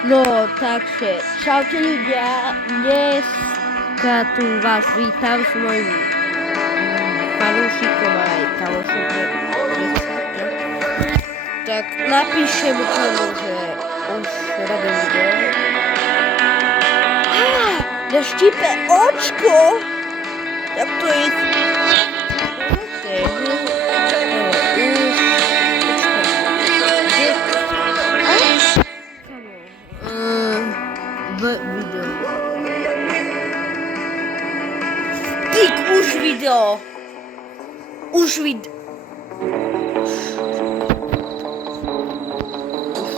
No, takže, čaute ľudia, dneska tu vás vítam s mojim fanúšikom aj kamošom. Tak napíšem tomu, že už robím video. Mňa štípe očko! Tak to je... Video. Tik, už video. Už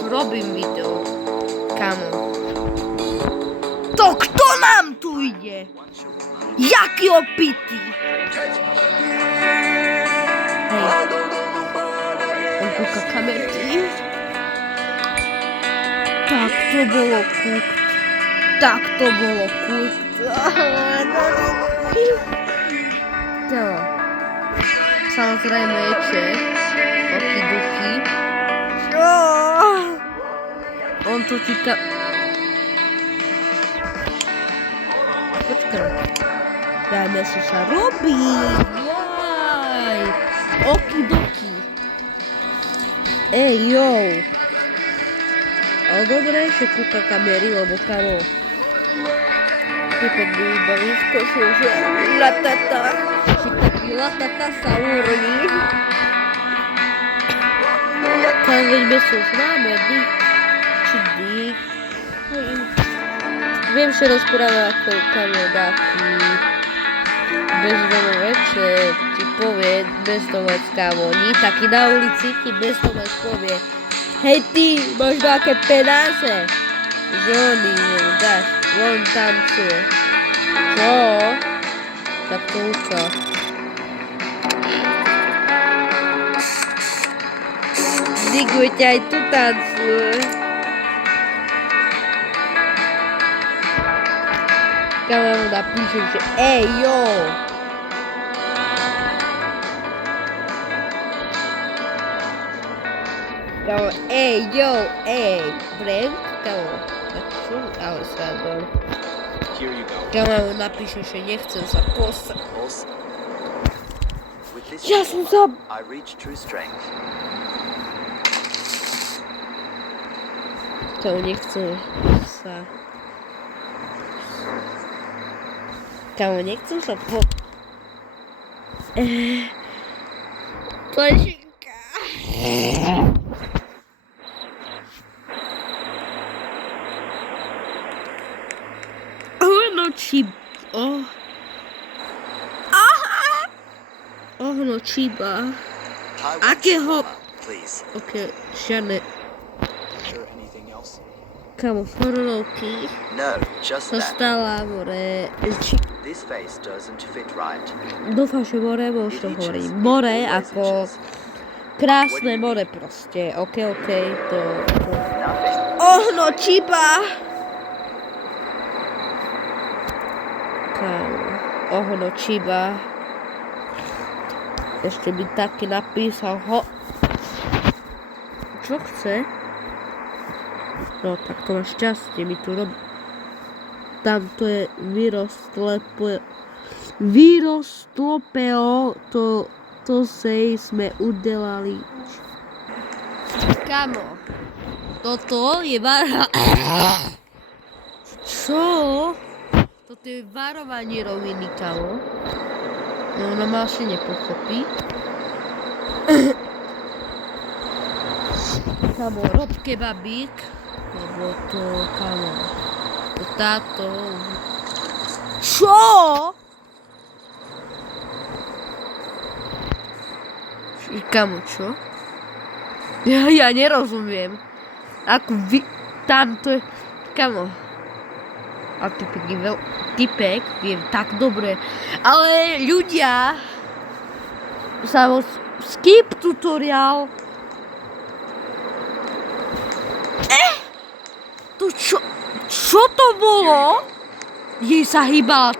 robím video. Kamo. To kto nám tu ide? Jaký opitý? Hej. On kúka kamerky. Tak to bolo kúkt. Tak to bolo kúkt. No. Samozrejme je okiduky. On to týka... Počkaj. Dajme si sa robiť. Jaj. Okiduky. Ej, jo. Ale dobre, že kúka kamery, lebo kamo. Typek by vybaví v košu, že latata. Že taký latata sa urní. Kam veďme sa známe, Dick. Či Dick. Viem, že rozpráva ako kamo taký bezdomovec, že ti povie bezdomovec kamo. Nie taký na ulici ti bezdomovec povie. Hej ty, máš nejaké penáze? Že on im dáš, on tancuje. Čo? Tak to uká. Digujte, aj tu tancuje. Kam mu napíšem, že ej, jo. Kamo, ej, jo, ej, Brent, kamo, čo, ale sádol. Kamo, napíše, že nechcem sa posrať. Ja som sa... Kamo, nechcem sa... Kamo, nechcem sa Plešinka. Ohno Chiba. Akého... Ok, žiadne... Kamo, forlovky. To stala more... Dúfam, že more, možno hovorím. More ako... Krásne more proste. Ok, to... Ohno Chiba! Ohno Chiba. Ešte by taký napísal ho. Čo chce? No tak to má šťastie, mi tu robí. Tam to je vyrostlopeo, to sej sme udelali. Kamo, toto je Čo? Toto je varovanie roviny, kamo. No, ona ma asi nepochopí. Kamo, rob kebabík. Lebo to, kamo. To táto... Čo? Kamo, čo? Ja nerozumiem. Ako vy... Tam to je... Kamo. A typek je tak dobre. Ale ľudia sa skip tutoriál. To čo to bolo? Jej sa hýbala.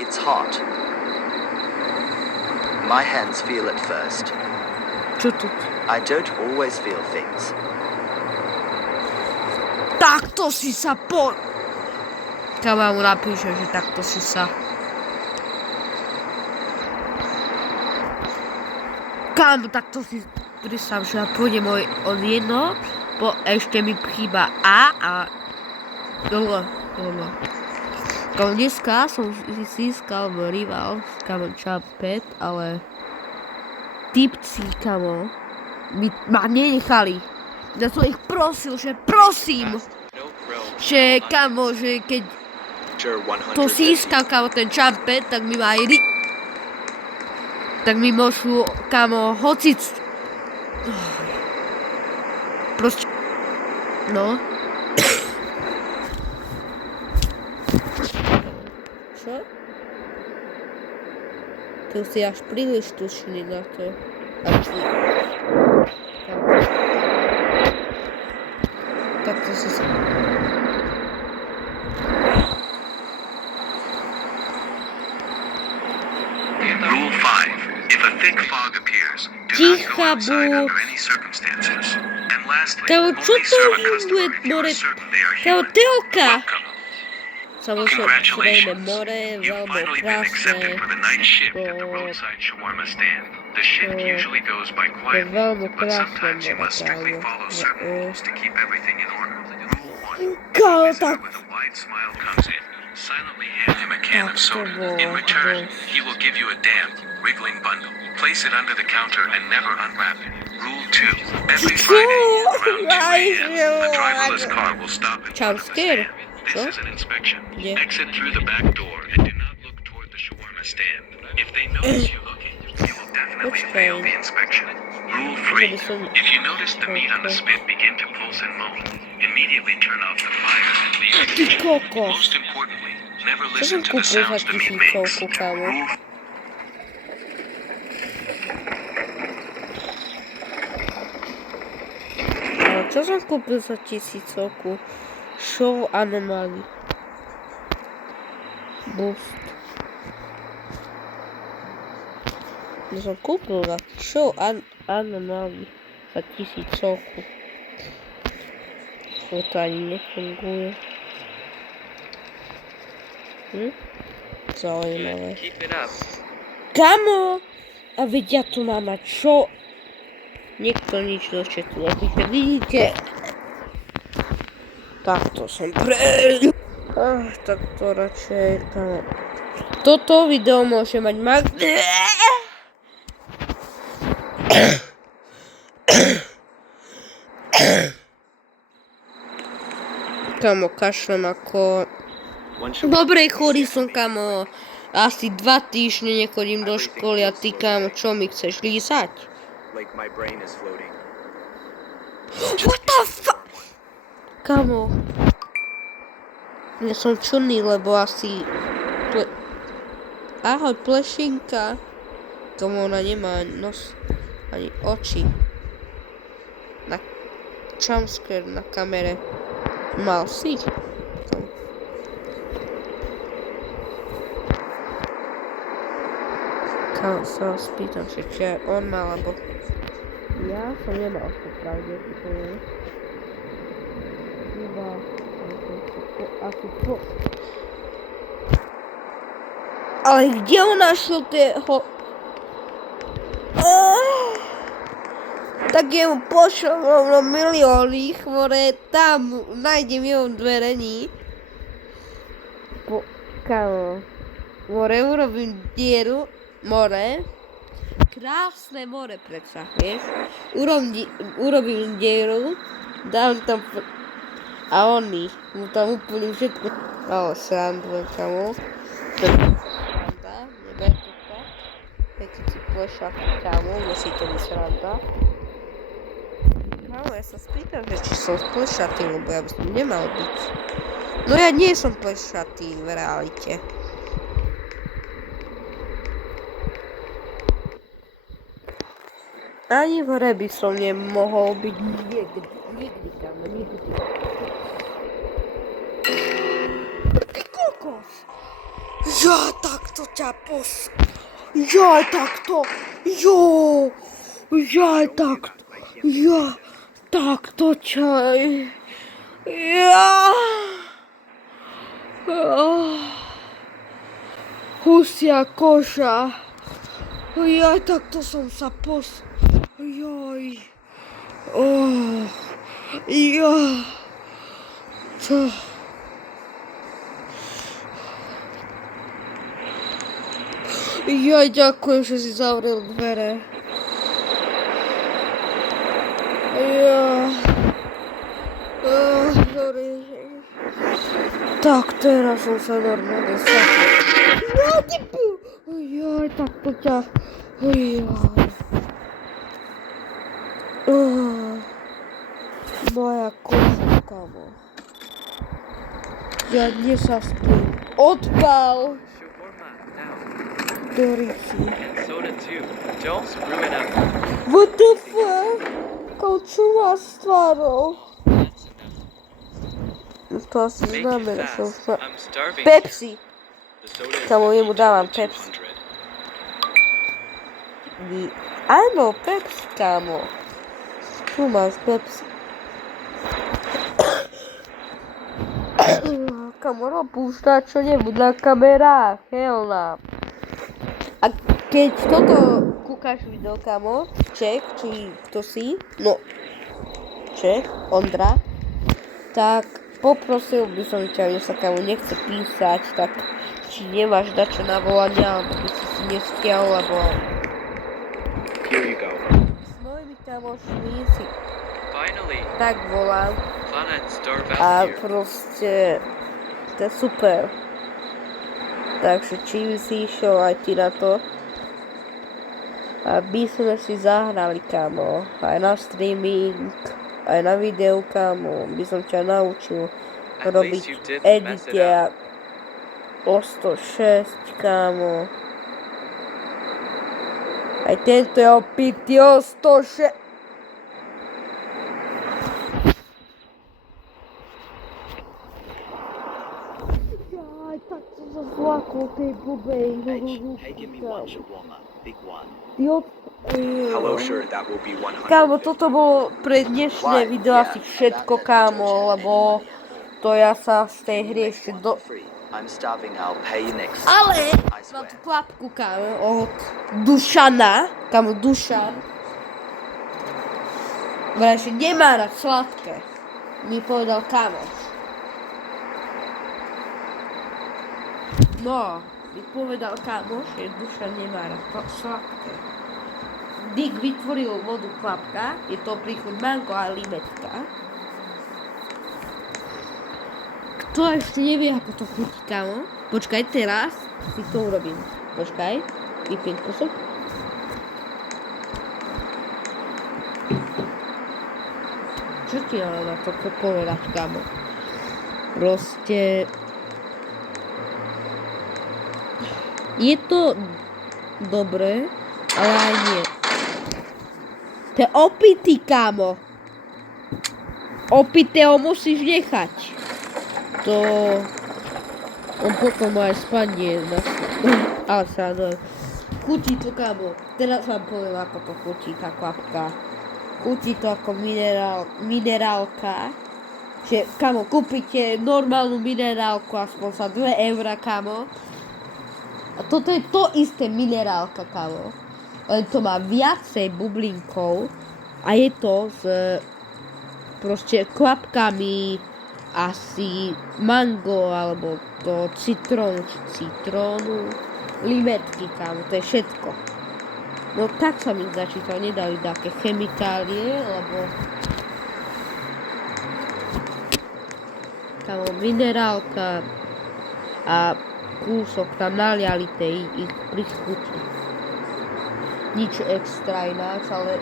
It's hot. My hands feel it first. Čo to? I don't always feel things. takto si sa Kama mu napíše, že takto si sa. Kámo, takto si predstav, že ja pôjdem od jedno, ešte mi chýba A a L. Dneska som si získal rival, kamo, Champet, ale typci, kamo, ma nenechali. Ja som ich prosil, že prosím, že kamo, že keď to získam, kamo, ten Champet, tak mi má aj tak mi môžu, kamo, hocic... Proste... No. Čo? Ty si až príliš tučný na to. Tak to si sa... Rule 5. If a thick fog appears, do not go outside under any circumstances. And lastly, Kámo, čo only to serve a je customer if you more... are certain they are Kámo, human. Teoka! Welcome. Samozrejme, more, You've veľmi finally been accepted krásne. for the night shift at the roadside shawarma stand. The shift usually goes by quietly, veľmi but krásne, sometimes you must strictly kámo. follow certain rules to keep everything in order. Rule 1. Kámo, Visitor tak... with a wide smile comes in. Silently hand him a can of soda. In return, he will give you a damp, wriggling bundle. Place it under the counter and never unwrap it. Rule 2. Every Friday, around 2 a.m., a driverless car will stop in front of the scared. stand. This is an inspection. Yeah. Exit through the back door and do not look toward the shawarma stand. If they notice you looking, you will definitely fail the inspection. Rule 3. If you notice the meat on the spit begin to pulse and moan, immediately turn off the fire and leave it. Ty kokos. Most importantly, never Čo listen som to the kúpil za sounds the meat makes. 1000, kámo? Rule Ale čo som kúpil za 1000? Show Anomaly. Boost. No som kúpil za Show Anomaly za 1000. To ani nefunguje. Zaujímavé. Kamo! A veď ja tu mám mať čo? Niekto nič do četu nepíše, vidíte? Takto som tak to radšej, kamo. Toto video môže mať Kamo, kašlem ako... Dobre, chorý som, kamo. Asi 2 týždne nechodím do školy a ty, kamo, čo mi chceš lísať? Like my brain is floating. What the fuck? Kamo. Ja som čudný, lebo asi... Ahoj, plešinka. Kamo, ona nemá nos ani oči. Na jumpscare na kamere. Mal si? Kamo, sa vás pýtam, že či on mal, alebo... Ja som nemal to pravde, poviem. Iba... Asi po... Ale kde on našiel tého... Tak jemu pošlo rovno milióny, chore, tam nájdem jeho dverení. Kamo... More, urobím dieru, more. Krásne more predsa, vieš? Urobím dieru, dám tam... A on mu tam úplne všetko... Ale srandujem, kamo. To je sranda, neber to tak. Keď si plešatý, kamo, musíte mi sranda. Kamo, ja sa spýtam, že či som plešatý, lebo ja by som nemal byť. No ja nie som plešatý v realite. Ani v hre by som nemohol byť nikdy, kamo, nikdy. Ty kokos! Ja takto ťa Ja takto! Ja takto ťa... Ja. Husia koša. Jaj, takto som sa Joj. Ja. Čo? Jaj, ďakujem, že si zavrel dvere. Ja. Sorry. Tak, teraz som sa normálne Jaj, takto ťa. Jaj. Moja koša, kamo. Ja nezaspím. Odpal! Shawarma now. Do rici. And soda too. Don't screw it up. What the fuck? Kao čo má s tvárou? To asi Make znamená, it že fast. sa... I'm starving. Pepsi! The soda is Kamo, jemu dávam 200. Pepsi. Áno, Pepsi, kámo. Tu máš Pepsi. Kamo, púšťa, čo nebuď na kamerách, helna. A keď toto kúkaš video, kamo, Čech, či kto si, no, Čech, Ondra, tak poprosil by som ťa, že sa kamo nechce písať, tak či nemáš dačo na volania, alebo by si nestiahol, alebo... Here you go. S mojimi kamošmi si Finally, tak volám fun and starve a out here. proste to je super. Takže či by si išiel aj ty na to, aby sme si zahrali, kamo, aj na streaming, aj na videu, kamo, by som ťa naučil At robiť least you didn't mess it editia up. o 106, kamo. Aj tento je opitý o 106. Jaj, tak som sa zlakol tej blbej. Hey, give me one shawarma, big one. Hello, sure, that will be 100. Kámo, toto bolo pre dnešné video asi všetko, kámo, lebo to ja sa z tej hry ešte do... Free. I'm starving. I'll pay you next. Ale I mám swear. tu klapku, kámo, od Dušana. Kámo, Dušan. Vraj, že nemá rád sladké. Mi povedal kamoš. No, mi povedal kamoš, že Dušan nemá rád sladké. Dick vytvoril vodu kvapka, je to príchuť mango a limetka. Kto ešte nevie, ako to chutí, kámo? Počkaj, teraz si to urobím. Počkaj, vypiem kusok. Čo ti ale na to povedať, kámo? Proste... Je to dobré, ale aj nie. To je opitý, kámo. Opitého musíš nechať. To... On potom aj spadne na... Ale sa chutí to, kámo. Teraz vám poviem, ako to chutí, tá kvapka. Chutí to ako minerálka. Že, kámo, kúpite normálnu minerálku aspoň za 2 eurá, kámo. A toto je to isté minerálka, kámo. Len to má viacej bublinkov a je to s proste kvapkami asi mango alebo to citrónu, limetky, kámo, to je všetko. No tak sa mi zdá, či to nedali také chemikálie, lebo kámo, minerálka a kúsok tam naliali tej ich prischuti. Nič extra ináč, ale...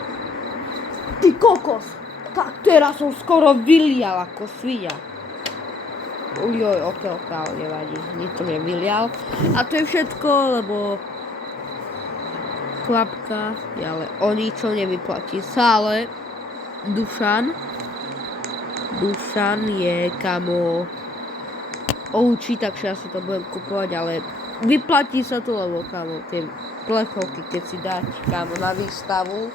Ty kokos! Tak teraz som skoro vylial ako svinia. Ujoj, ok, ale nevadí. Nič som nevylial. A to je všetko, lebo... Kvapka, ale o ničom nevyplatí sa, ale... Dušan je, kamo... Oučí, takže ja si to budem kupovať, ale... Vyplatí sa to, lebo, kamo, tie plechovky, keď si dáš, kámo, na výstavu,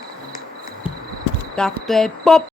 tak to je pop!